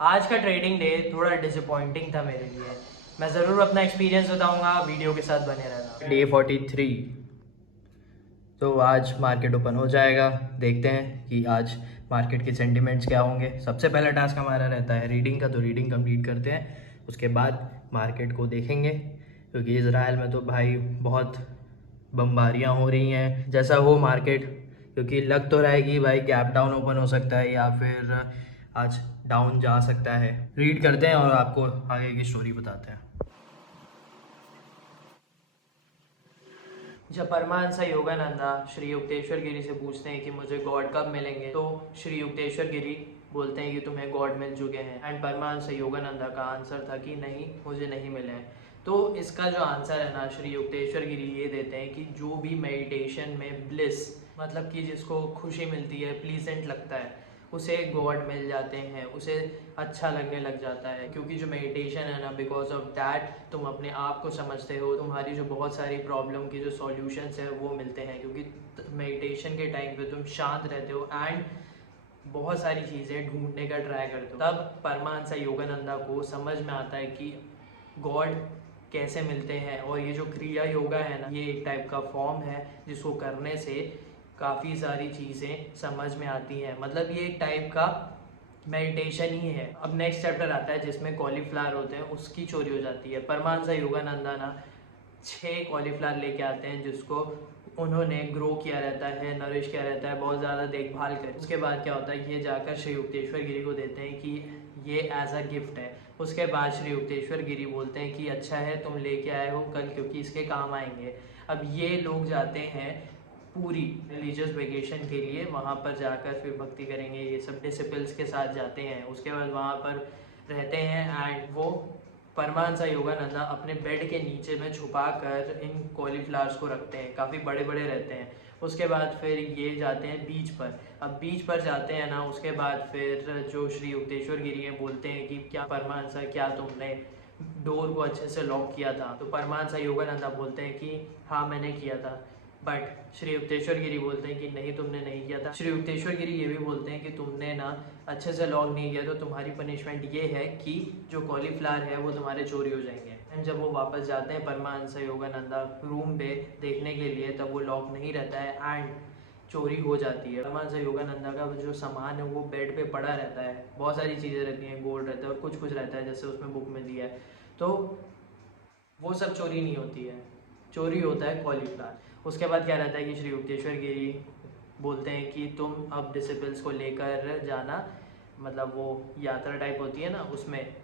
आज का trading day थोड़ा डिसअपॉइंटिंग था मेरे लिए। मैं ज़रूर अपना एक्सपीरियंस बताऊंगा, वीडियो के साथ बने रहना। डे 43, तो आज मार्केट ओपन हो जाएगा। देखते हैं कि आज मार्केट के सेंटिमेंट्स क्या होंगे। सबसे पहला टास्क हमारा रहता है रीडिंग का, तो रीडिंग कंप्लीट करते हैं, उसके बाद मार्केट को देखेंगे। क्योंकि इजराइल में तो भाई बहुत बमबारियाँ हो रही हैं, जैसा हो मार्केट, क्योंकि लग तो रहा है कि भाई गैप डाउन ओपन हो सकता है या फिर आज डाउन जा सकता है। रीड करते हैं और आपको आगे की स्टोरी बताते हैं। जब परमहंस योगानंदा श्री युक्तेश्वर गिरी से पूछते हैं कि मुझे गॉड कब मिलेंगे, तो श्री युक्तेश्वर गिरी बोलते हैं कि तुम्हें गॉड मिल चुके हैं। एंड परमहंस योगानंदा का आंसर था कि नहीं, मुझे नहीं मिले हैं। तो इसका जो आंसर है ना, श्री युक्तेश्वर गिरी ये देते हैं कि जो भी मेडिटेशन में ब्लिस, मतलब कि जिसको खुशी मिलती है, प्लीजेंट लगता है, उसे गॉड मिल जाते हैं, उसे अच्छा लगने लग जाता है। क्योंकि जो मेडिटेशन है ना, बिकॉज ऑफ दैट तुम अपने आप को समझते हो, तुम्हारी जो बहुत सारी प्रॉब्लम की जो सॉल्यूशंस है वो मिलते हैं। क्योंकि मेडिटेशन के टाइम पे तुम शांत रहते हो एंड बहुत सारी चीज़ें ढूंढने का ट्राई करते हो। तब परमहंस योगानंदा को समझ में आता है कि गॉड कैसे मिलते हैं। और ये जो क्रिया योगा है ना, ये एक टाइप का फॉर्म है जिसको करने से काफ़ी सारी चीज़ें समझ में आती हैं। मतलब ये एक टाइप का मेडिटेशन ही है। अब नेक्स्ट चैप्टर आता है जिसमें कॉलीफ्लावर होते हैं, उसकी चोरी हो जाती है। परमहंस योगानंदा ना 6 कॉलीफ्लावर लेके आते हैं, जिसको उन्होंने ग्रो किया रहता है, नरिश किया रहता है, बहुत ज़्यादा देखभाल कर। उसके बाद क्या होता है, ये जाकर श्री युक्तेश्वर गिरी को देते हैं कि ये एज अ गिफ्ट है। उसके बाद श्री युक्तेश्वर गिरी बोलते हैं कि अच्छा है, तुम लेके आए हो कल, क्योंकि इसके काम आएंगे। अब ये लोग जाते हैं पूरी रिलीजियस वेकेशन के लिए, वहाँ पर जाकर फिर भक्ति करेंगे, ये सब डिसिपल्स के साथ जाते हैं। उसके बाद वहाँ पर रहते हैं एंड वो परमहंस योगानंदा अपने बेड के नीचे में छुपा कर इन कॉलीफ्लावर्स को रखते हैं, काफ़ी बड़े बड़े रहते हैं। उसके बाद फिर ये जाते हैं बीच पर। अब बीच पर जाते हैं ना, उसके बाद फिर जो श्री युक्तेश्वर गिरी हैं बोलते हैं कि क्या परमहंस, क्या तुमने डोर को अच्छे से लॉक किया था? तो परमहंस योगानंदा बोलते हैं कि हाँ, मैंने किया था। बट श्री युक्तेश्वर गिरी बोलते हैं कि नहीं, तुमने नहीं किया था। श्री युक्तेश्वर गिरी ये भी बोलते हैं कि तुमने ना अच्छे से लॉक नहीं किया, तो तुम्हारी पनिशमेंट ये है कि जो कॉलीफ्लावर है वो तुम्हारे चोरी हो जाएंगे। एंड जब वो वापस जाते हैं परमहंस योगानंदा रूम पे देखने के लिए, तब वो लॉक नहीं रहता है एंड चोरी हो जाती है। परमहंस योगानंदा का जो सामान है वो बेड पे पड़ा रहता है, बहुत सारी चीज़ें रहती हैं, गोल्ड रहता है और कुछ कुछ रहता है, जैसे उसमें बुक में दिया है। तो वो सब चोरी नहीं होती है, चोरी होता है कॉलीफ्लावर। उसके बाद क्या रहता है कि श्री युक्तेश्वर गिरी बोलते हैं कि तुम अब डिसिपल्स को लेकर जाना, मतलब वो यात्रा टाइप होती है ना, उसमें।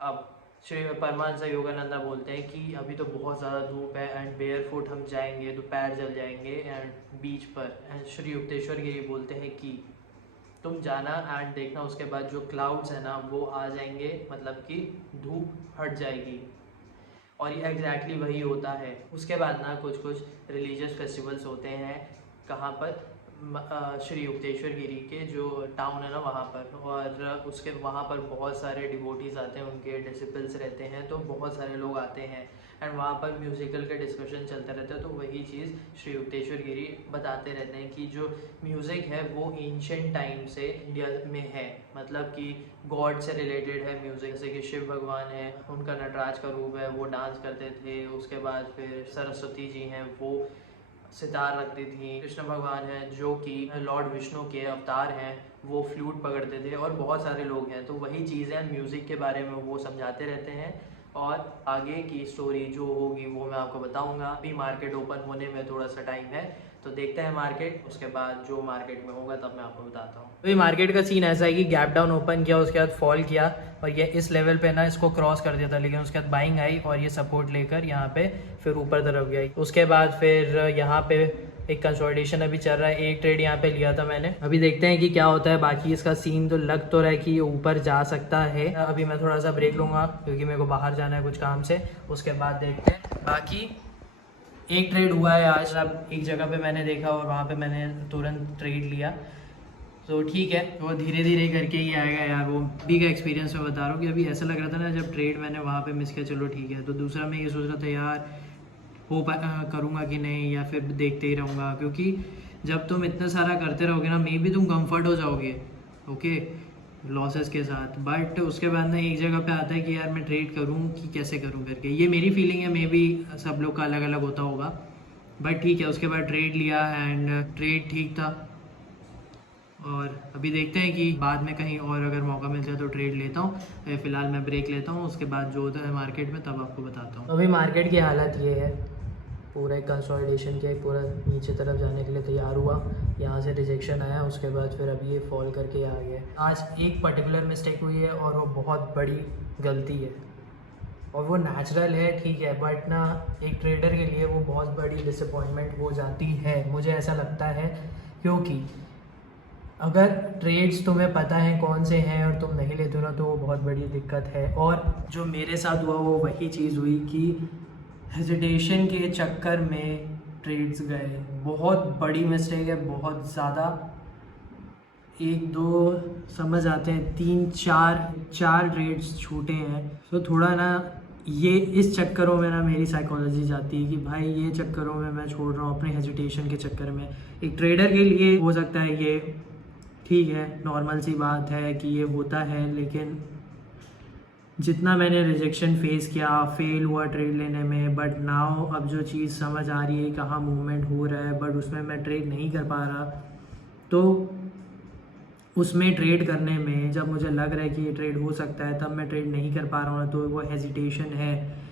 अब श्री परमहंस योगानंदा बोलते हैं कि अभी तो बहुत ज़्यादा धूप है एंड बेयर फुट हम जाएंगे तो पैर जल जाएंगे एंड बीच पर। एंड श्री युक्तेश्वर गिरी बोलते हैं कि तुम जाना एंड देखना, उसके बाद जो क्लाउड्स है ना वो आ जाएंगे, मतलब कि धूप हट जाएगी। और ये एग्जैक्टली वही होता है। उसके बाद ना कुछ कुछ रिलीजियस फेस्टिवल्स होते हैं, कहाँ पर, श्री युक्तेश्वर गिरी के जो टाउन है ना वहाँ पर। और उसके वहाँ पर बहुत सारे डिवोटीज़ आते हैं, उनके डिसिपल्स रहते हैं, तो बहुत सारे लोग आते हैं एंड वहाँ पर म्यूज़िकल का डिस्कशन चलता रहता है। तो वही चीज़ श्री युक्तेश्वर गिरी बताते रहते हैं कि जो म्यूज़िक है वो एंशिएंट टाइम से इंडिया में है, मतलब कि गॉड से रिलेटेड है म्यूज़िक। जैसे कि शिव भगवान है, उनका नटराज का रूप है, वो डांस करते थे। उसके बाद फिर सरस्वती जी हैं, वो सितार रखती थी। कृष्ण भगवान हैं जो कि लॉर्ड विष्णु के अवतार हैं, वो फ्लूट पकड़ते थे। और बहुत सारे लोग हैं, तो वही चीज़ें म्यूज़िक के बारे में वो समझाते रहते हैं। और आगे की स्टोरी जो होगी वो मैं आपको बताऊंगा। अभी मार्केट ओपन होने में थोड़ा सा टाइम है, तो देखते हैं मार्केट, उसके बाद जो मार्केट में होगा तब मैं आपको बताता हूँ। तो ये मार्केट का सीन ऐसा है कि गैप डाउन ओपन किया, उसके बाद फॉल किया और ये इस लेवल पे ना इसको क्रॉस कर दिया था, लेकिन उसके बाद बाइंग आई और ये सपोर्ट लेकर यहाँ पे फिर ऊपर तरफ गई। उसके बाद फिर यहाँ पे एक कंसोलिडेशन अभी चल रहा है। एक ट्रेड यहाँ पे लिया था मैंने, अभी देखते हैं कि क्या होता है। बाकी इसका सीन तो लग तो रहा है कि ये ऊपर जा सकता है। अभी मैं थोड़ा सा ब्रेक लूँगा क्योंकि मेरे को बाहर जाना है कुछ काम से, उसके बाद देखते हैं। बाकी एक ट्रेड हुआ है आज, अब एक जगह पे मैंने देखा और वहाँ पे मैंने तुरंत ट्रेड लिया। तो ठीक है, वो धीरे धीरे करके ही आएगा यार। वो अभी का एक्सपीरियंस मैं बता रहा हूँ कि अभी ऐसा लग रहा था ना, जब ट्रेड मैंने वहाँ पे मिस किया, चलो ठीक है। तो दूसरा मैं ये सोच रहा था यार करूँगा कि नहीं, या फिर देखते ही रहूँगा। क्योंकि जब तुम इतना सारा करते रहोगे ना, मे बी तुम कंफर्ट हो जाओगे, ओके, लॉसेस के साथ। बट उसके बाद ना एक जगह पे आता है कि यार मैं ट्रेड करूँ कि कैसे करूँ करके। ये मेरी फीलिंग है, मे बी सब लोग का अलग अलग होता होगा, बट ठीक है। उसके बाद ट्रेड लिया एंड ट्रेड ठीक था, और अभी देखते हैं कि बाद में कहीं और अगर मौका मिल जाए तो ट्रेड लेता हूँ। फ़िलहाल मैं ब्रेक लेता हूँ, उसके बाद जो होता है मार्केट में तब आपको बताता हूँ। अभी मार्केट की हालत ये है, पूरा एक कंसोलिडेशन के पूरा नीचे तरफ जाने के लिए तैयार हुआ, यहाँ से रिजेक्शन आया, उसके बाद फिर अभी ये फॉल करके आ गया। आज एक पर्टिकुलर मिस्टेक हुई है और वो बहुत बड़ी गलती है, और वो नेचुरल है, ठीक है, बट ना एक ट्रेडर के लिए वो बहुत बड़ी डिसअपॉइंटमेंट हो जाती है, मुझे ऐसा लगता है। क्योंकि अगर ट्रेड्स तुम्हें पता है कौन से हैं और तुम नहीं लेते हो ना, तो वो बहुत बड़ी दिक्कत है। और जो मेरे साथ हुआ वो वही चीज़ हुई कि हेजिटेशन के चक्कर में ट्रेड्स गए। बहुत बड़ी मिस्टेक है, बहुत ज़्यादा। एक दो समझ आते हैं, तीन चार ट्रेड्स छूटे हैं। तो थोड़ा ना ये इस चक्करों में ना मेरी साइकोलॉजी जाती है कि भाई ये चक्करों में मैं छोड़ रहा हूँ अपने हेजिटेशन के चक्कर में। एक ट्रेडर के लिए हो सकता है ये ठीक है, नॉर्मल सी बात है कि ये होता है, लेकिन जितना मैंने रिजेक्शन फेस किया, फेल हुआ ट्रेड लेने में, बट नाउ अब जो चीज़ समझ आ रही है कहाँ मूवमेंट हो रहा है, बट उसमें मैं ट्रेड नहीं कर पा रहा, तो उसमें ट्रेड करने में जब मुझे लग रहा है कि ये ट्रेड हो सकता है, तब मैं ट्रेड नहीं कर पा रहा हूँ, तो वो हेजिटेशन है।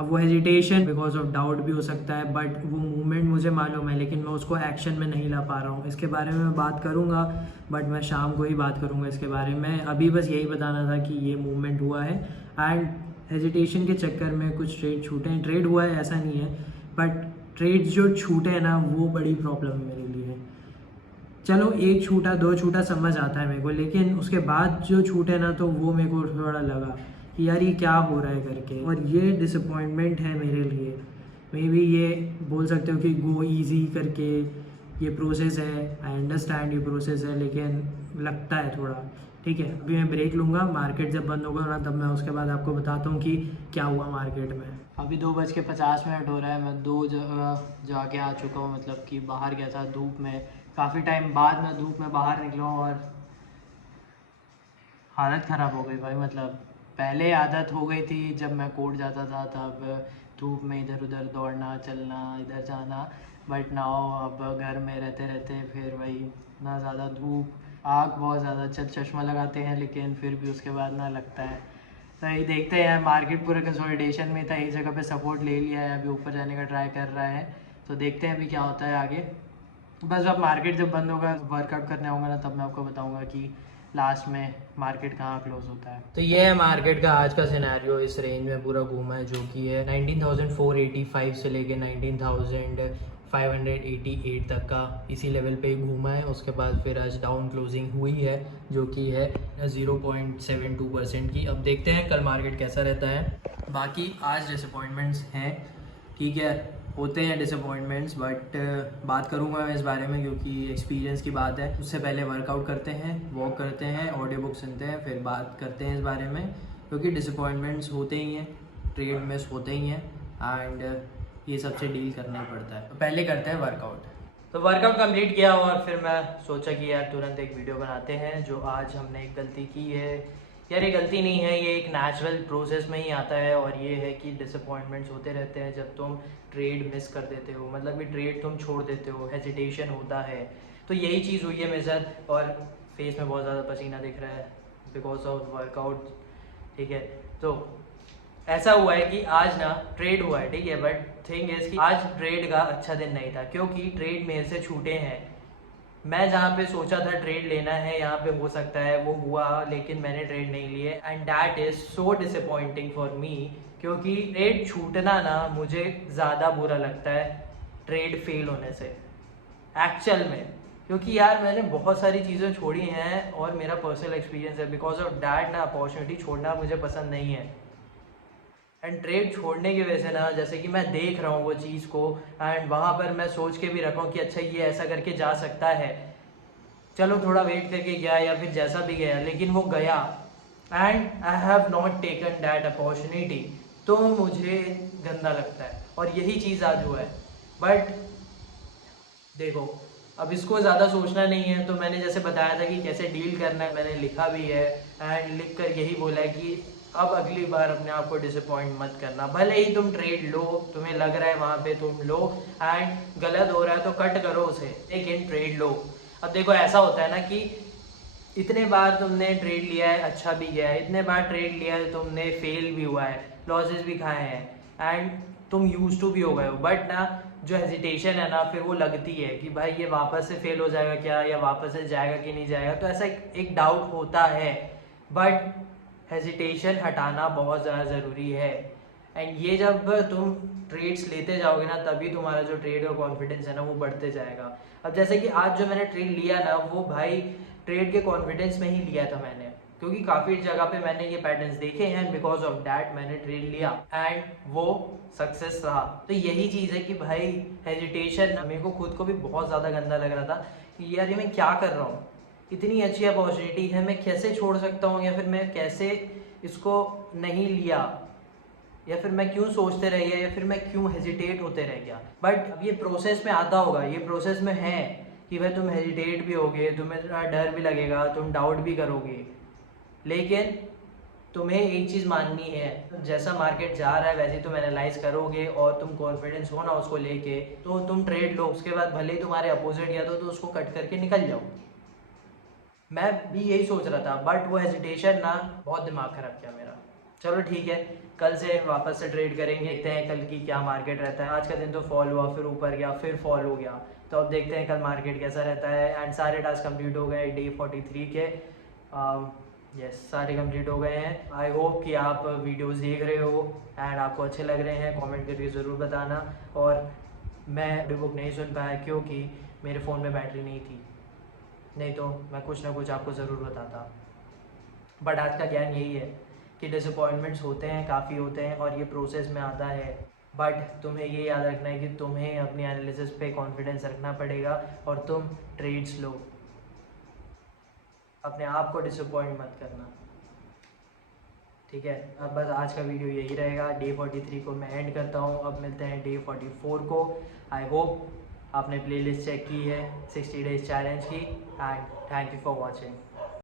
अब वो हेजिटेशन बिकॉज ऑफ डाउट भी हो सकता है, बट वो मूवमेंट मुझे मालूम है, लेकिन मैं उसको एक्शन में नहीं ला पा रहा हूँ। इसके बारे में मैं बात करूँगा, बट मैं शाम को ही बात करूँगा इसके बारे में। अभी बस यही बताना था कि ये मूवमेंट हुआ है एंड हेजिटेशन के चक्कर में कुछ ट्रेड छूटे हैं। ट्रेड हुआ है ऐसा नहीं है, बट ट्रेड्स जो छूटे हैं ना, वो बड़ी प्रॉब्लम है मेरे लिए। चलो एक छूटा दो छूटा समझ आता है मेरे को, लेकिन उसके बाद जो छूटे ना, तो वो मेरे को थोड़ा लगा कि यार ये क्या हो रहा है करके, और ये डिसअपॉइंटमेंट है मेरे लिए। मे बी ये बोल सकते हो कि गो इजी करके ये प्रोसेस है, आई अंडरस्टैंड ये प्रोसेस है, लेकिन लगता है थोड़ा। ठीक है, अभी मैं ब्रेक लूँगा, मार्केट जब बंद होगा ना, तब मैं उसके बाद आपको बताता हूँ कि क्या हुआ मार्केट में। अभी 2:50 हो रहा है, मैं 2 जगह जाके आ चुका हूँ, मतलब कि बाहर गया था धूप में, काफ़ी टाइम बाद मैं धूप में बाहर निकला हूँ और हालत ख़राब हो गई भाई। मतलब पहले आदत हो गई थी, जब मैं कोर्ट जाता था तब धूप में इधर उधर दौड़ना चलना, इधर जाना, बट नाउ अब घर में रहते रहते फिर वही ना, ज़्यादा धूप, आग बहुत ज़्यादा, चश्मा लगाते हैं लेकिन फिर भी उसके बाद ना लगता है। तो ये देखते हैं, मार्केट पूरा कंसोलिडेशन में था, एक जगह पे सपोर्ट ले लिया है, अभी ऊपर जाने का ट्राई कर रहा है, तो देखते हैं अभी क्या होता है आगे। बस अब मार्केट जब बंद होगा, वर्कआउट करने होगा ना, तब मैं आपको बताऊंगा कि लास्ट में मार्केट कहाँ क्लोज होता है। तो ये है मार्केट का आज का सिनेरियो, इस रेंज में पूरा घूमा है, जो कि है 19,485 से लेके 19,588 तक का इसी लेवल पे घूमा है। उसके बाद फिर आज डाउन क्लोजिंग हुई है, जो कि है 0.72% की। अब देखते हैं कल मार्केट कैसा रहता है। बाकी आज डिसअपॉइंटमेंट्स हैं, ठीक है, होते हैं डिसअपॉइंटमेंट्स, बट बात करूंगा मैं इस बारे में क्योंकि एक्सपीरियंस की बात है। उससे पहले वर्कआउट करते हैं, वॉक करते हैं, ऑडियो बुक सुनते हैं, फिर बात करते हैं इस बारे में, क्योंकि डिसअपॉइंटमेंट्स होते ही हैं, ट्रेड मिस होते ही हैं, एंड ये सबसे डील करना ही पड़ता है। तो पहले करते हैं वर्कआउट। तो वर्कआउट कंप्लीट किया और फिर मैं सोचा कि यार तुरंत एक वीडियो बनाते हैं। जो आज हमने एक गलती की है, यार ये गलती नहीं है, ये एक नेचुरल प्रोसेस में ही आता है, और ये है कि डिसअपॉइंटमेंट्स होते रहते हैं जब तुम ट्रेड मिस कर देते हो, मतलब कि ट्रेड तुम छोड़ देते हो, हेजिटेशन होता है। तो यही चीज़ हुई है मेरे साथ, और फेस में बहुत ज़्यादा पसीना दिख रहा है बिकॉज ऑफ वर्कआउट, ठीक है। तो ऐसा हुआ है कि आज ना ट्रेड हुआ है, ठीक है, बट थिंग इज कि आज ट्रेड का अच्छा दिन नहीं था, क्योंकि ट्रेड मेरे से छूटे हैं। मैं जहाँ पे सोचा था ट्रेड लेना है, यहाँ पे हो सकता है वो हुआ, लेकिन मैंने ट्रेड नहीं लिए, and that is so disappointing for me, क्योंकि ट्रेड छूटना ना मुझे ज़्यादा बुरा लगता है ट्रेड फेल होने से एक्चुअल में। क्योंकि यार मैंने बहुत सारी चीज़ें छोड़ी हैं और मेरा पर्सनल एक्सपीरियंस है, बिकॉज ऑफ दैट ना अपॉर्चुनिटी छोड़ना मुझे पसंद नहीं है। एंड ट्रेड छोड़ने की वजह से ना, जैसे कि मैं देख रहा हूँ वो चीज़ को, एंड वहाँ पर मैं सोच के भी रखा हूँ कि अच्छा ये ऐसा करके जा सकता है, चलो थोड़ा वेट करके गया या फिर जैसा भी गया, लेकिन वो गया and I have not taken that opportunity, तो मुझे गंदा लगता है, और यही चीज़ आज हुआ है। बट देखो, अब इसको ज़्यादा सोचना नहीं है, तो मैंने जैसे बताया था कि कैसे डील करना है, मैंने लिखा भी है एंड लिख कर यही बोला है कि अब अगली बार अपने आप को डिसअपॉइंट मत करना। भले ही तुम ट्रेड लो, तुम्हें लग रहा है वहाँ पे तुम लो एंड गलत हो रहा है तो कट करो उसे, लेकिन ट्रेड लो। अब देखो ऐसा होता है ना कि इतने बार तुमने ट्रेड लिया है, अच्छा भी गया है, इतने बार ट्रेड लिया है तुमने, फेल भी हुआ है, लॉसेस भी खाए हैं एंड तुम यूज टू भी हो गए हो, बट ना जो हेजिटेशन है ना फिर वो लगती है कि भाई ये वापस से फेल हो जाएगा क्या, या वापस से जाएगा कि नहीं जाएगा, तो ऐसा एक डाउट होता है। बट हेजिटेशन हटाना बहुत ज़्यादा ज़रूरी है एंड ये जब तुम ट्रेड्स लेते जाओगे ना तभी तुम्हारा जो ट्रेड का कॉन्फिडेंस है ना वो बढ़ते जाएगा। अब जैसे कि आज जो मैंने ट्रेड लिया ना वो भाई ट्रेड के कॉन्फिडेंस में ही लिया था मैंने, क्योंकि काफ़ी जगह पे मैंने ये पैटर्न्स देखे हैं, बिकॉज ऑफ दैट मैंने ट्रेड लिया एंड वो सक्सेस रहा। तो यही चीज़ है कि भाई हेजिटेशन, मेरे को खुद को भी बहुत ज़्यादा गंदा लग रहा था कि यार ये मैं क्या कर रहा हूँ, इतनी अच्छी अपॉर्चुनिटी है, मैं कैसे छोड़ सकता हूँ, या फिर मैं कैसे इसको नहीं लिया, या फिर मैं क्यों सोचते रह गया, या फिर मैं क्यों हेजिटेट होते रह गया। बट अब ये प्रोसेस में आता होगा, ये प्रोसेस में है कि भाई तुम हेजिटेट भी होगे, तुम्हें डर भी लगेगा, तुम डाउट भी करोगे, लेकिन तुम्हें एक चीज़ माननी है, जैसा मार्केट जा रहा है वैसे तुम एनालाइज करोगे और तुम कॉन्फिडेंस हो ना उसको लेके, तो तुम ट्रेड लो, उसके बाद भले ही तुम्हारे अपोजिट या तो उसको कट करके निकल जाओ। मैं भी यही सोच रहा था, बट वो हेजिटेशन ना बहुत दिमाग खराब किया मेरा। चलो ठीक है, कल से वापस से ट्रेड करेंगे, देखते हैं कल की क्या मार्केट रहता है। आज का दिन तो फॉल हुआ, फिर ऊपर गया, फिर फॉल हो गया, तो अब देखते हैं कल मार्केट कैसा रहता है। एंड सारे टास्क कंप्लीट हो गए डे 43 के, यस सारे कंप्लीट हो गए हैं। आई होप कि आप वीडियोस देख रहे हो एंड आपको अच्छे लग रहे हैं, कमेंट करके ज़रूर बताना। और मैं ऑडियो बुक नहीं सुन पाया क्योंकि मेरे फ़ोन में बैटरी नहीं थी, नहीं तो मैं कुछ ना कुछ आपको ज़रूर बताता। बट आज का ज्ञान यही है कि डिसअपॉइंटमेंट्स होते हैं, काफ़ी होते हैं, और ये प्रोसेस में आता है। बट तुम्हें ये याद रखना है कि तुम्हें अपनी एनालिसिस पे कॉन्फिडेंस रखना पड़ेगा और तुम ट्रेड्स लो, अपने आप को डिसअपॉइंट मत करना, ठीक है। अब बस आज का वीडियो यही रहेगा, डे 43 को मैं एंड करता हूँ। अब मिलते हैं डे 44 को। आई होप आपने प्लेलिस्ट चेक की है 60 डेज चैलेंज की, and thank you for watching.